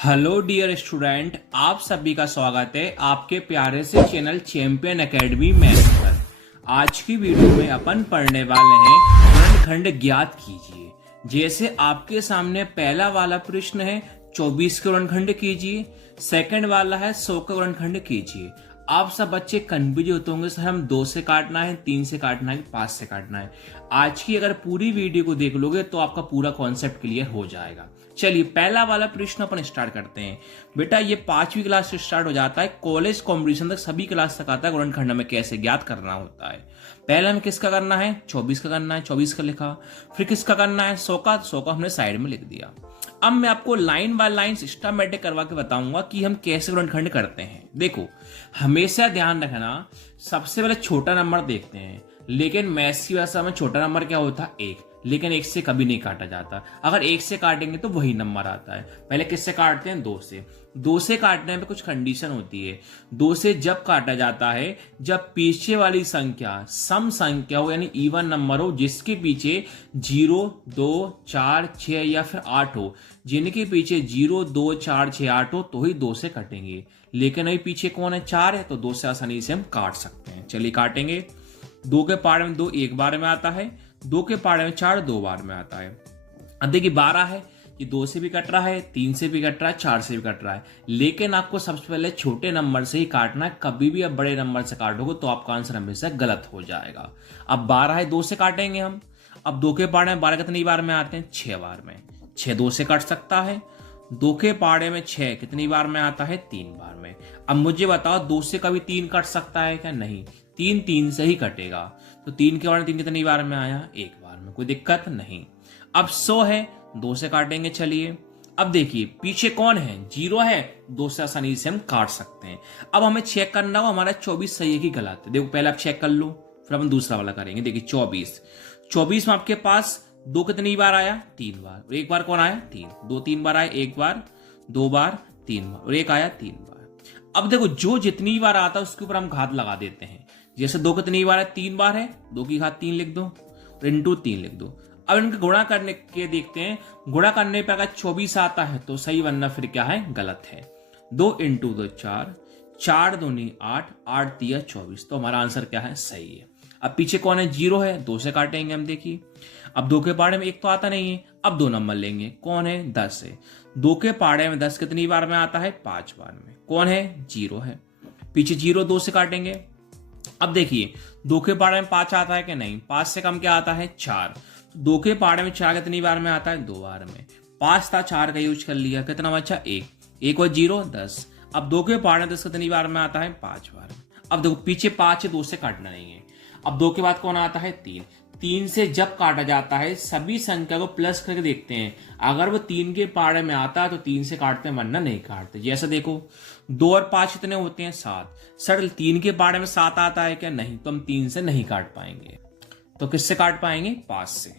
Hello dear student, आप सभी का स्वागत है आपके प्यारे से चैनल चैंपियन एकेडमी मैथ्स पर। आज की वीडियो में अपन पढ़ने वाले हैं गुणनखंड ज्ञात कीजिए। जैसे आपके सामने पहला वाला प्रश्न है 24 के गुणनखंड कीजिए, सेकंड वाला है 100 का गुणनखंड कीजिए। आप सब बच्चे कंफ्यूज होते होंगे, सर हम 2 से काटना है, 3 से काटना है, 5 से काटना है। आज की अगर पूरी वीडियो को देख लोगे तो आपका पूरा कॉन्सेप्ट क्लियर हो जाएगा। चलिए पहला वाला प्रश्न अपन स्टार्ट करते हैं। बेटा ये 5वीं क्लास से स्टार्ट हो जाता है, कॉलेज कॉम्पिटिशन तक सभी क्लास तक आता है गुणनखंड में कैसे ज्ञात करना होता है। पहले हमें किसका करना है, 24 का करना है, 24 का लिखा। फिर किसका करना है, 100 का, 100 का हमने साइड में लिख दिया। अब मैं आपको लाइन बाय लाइन सिस्टमैटिक करवा के बताऊंगा कि हम कैसे गुणनखंड करते हैं। देखो हमेशा ध्यान रखना, सबसे पहले छोटा नंबर देखते हैं, लेकिन मैथ्स की भाषा में छोटा नंबर क्या होता है, 1। लेकिन 1 से कभी नहीं काटा जाता। अगर 1 से काटेंगे तो वही नंबर आता है। पहले किससे काटते हैं, 2 से। 2 से काटने में कुछ कंडीशन होती है। 2 से जब काटा जाता है जब पीछे वाली संख्या सम संख्या हो, यानी इवन नंबर हो, जिसके पीछे 0, 2, 4, 6 या फिर 8 हो। जिनके पीछे 0, 2, 4, 6, 8 हो तो ही 2 से कटेंगे। लेकिन अभी पीछे कौन है, 4 है, तो 2 से आसानी से हम काट सकते हैं। चलिए काटेंगे। 2 के पारे में 2 एक बार में आता है, 2 के पारे में 4 2 बार में आता है। अब देखिए 12 है, ये 2 से भी कट रहा है, 3 से भी कट रहा है, 4 से भी कट रहा है। लेकिन आपको सबसे पहले छोटे नंबर से ही काटना है। कभी भी आप बड़े नंबर से काटोगे तो आपका आंसर हमेशा गलत हो जाएगा। अब 12 है, 2 से काटेंगे हम। अब 2 के पारे में 12 कितनी बार में आते हैं, 6 बार में। 6 2 से कट सकता है। 2 के पारे में 6 कितनी बार में आता है, 3 बार में। अब मुझे बताओ 2 से कभी 3 कट सकता है क्या, नहीं। 3 3 से ही कटेगा। तो 3 के बारे में 3 कितनी बार में आया, 1 बार में, कोई दिक्कत नहीं। अब 100 है, 2 से काटेंगे। चलिए अब देखिए पीछे कौन है, 0 है, 2 से आसानी से हम काट सकते हैं। अब हमें चेक करना हो हमारा 24 सही है कि गलत है। देखो पहले आप चेक कर लो, फिर हम दूसरा वाला करेंगे। देखिए 24 में आपके पास 2 कितनी बार आया, 3 बार। और एक बार कौन आया, 3। 2 3 बार आए, 1 बार, 2 बार, 3 बार, और एक आया 3 बार। अब देखो जो जितनी बार आता है उसके ऊपर हम घात लगा देते हैं। जैसे 2 कितनी बार है, 3 बार है, 2 की घात 3 लिख दो और इंटू 3 लिख दो। अब इनके गुणा करने के देखते हैं। गुणा करने पर अगर 24 आता है तो सही, वरना फिर क्या है, गलत है। 2 इंटू 2 4, 4 दूनी 8, 8 तिया 24, तो हमारा आंसर क्या है, सही है। अब पीछे कौन है, 0 है, 2 से काटेंगे हम। देखिए अब 2 के पाड़े में 1 तो आता नहीं है। अब 2 नंबर लेंगे, कौन है, 10 है। 2 के पाड़े में 10 कितनी बार में आता है, 5 बार में। कौन है, 0 है। पीछे 0 2 से काटेंगे। अब देखिए 2 के पाड़े में 5 आता है कि नहीं, 5 से कम क्या आता है, 4। 2 के पाड़े में 4 कितनी बार में आता है, 2 बार में। 5 था, 4 का यूज कर लिया, कितना बचा, 1 और 0 10। अब 2 के पाड़े में 10 कितनी बार में आता है, 5 बार में। अब देखो पीछे 5 है, 2 से काटना नहीं है। अब 2 के बाद कौन आता है, 3। 3 से जब काटा जाता है सभी संख्या को प्लस करके देखते हैं। अगर वो 3 के पाड़े में आता है तो 3 से काटते हैं, वरना नहीं काटते। जैसे देखो 2 और 5 कितने होते हैं, 7। सर 3 के पाड़े में 7 आता है क्या, नहीं, तो हम 3 से नहीं काट पाएंगे। तो किससे काट पाएंगे, 5 से।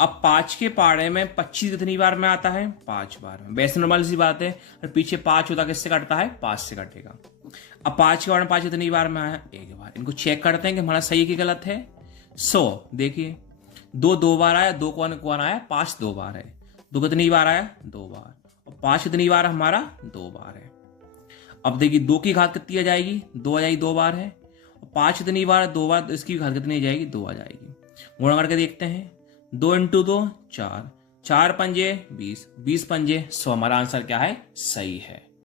अब 5 के पाड़े में 25 कितनी बार में आता है, 5 बार में। वैसे नॉर्मल सी बात है, और पीछे 5 होता किससे कटता है, 5 से कटेगा। अब 5 के बारे में 5 कितनी बार में आया, 1 बार। इनको चेक करते हैं कि हमारा सही कि गलत है। 100 देखिए 2 2 बार आया, 2 कौन आया, 5 2 बार है। 2 कितनी बार आया, 2 बार। और 5 कितनी बार हमारा, 2 बार है। अब देखिए 2 की घात कितनी आ जाएगी, 2 आ जाएगी, 2 बार है। और 5 कितनी बार, 2 बार, इसकी घात कितनी आ जाएगी, 2 आ जाएगी। गुणा करके देखते हैं। 2 इंटू 2 4, 4 पंजे 20, 20 पंजे 100, हमारा आंसर क्या है, सही है।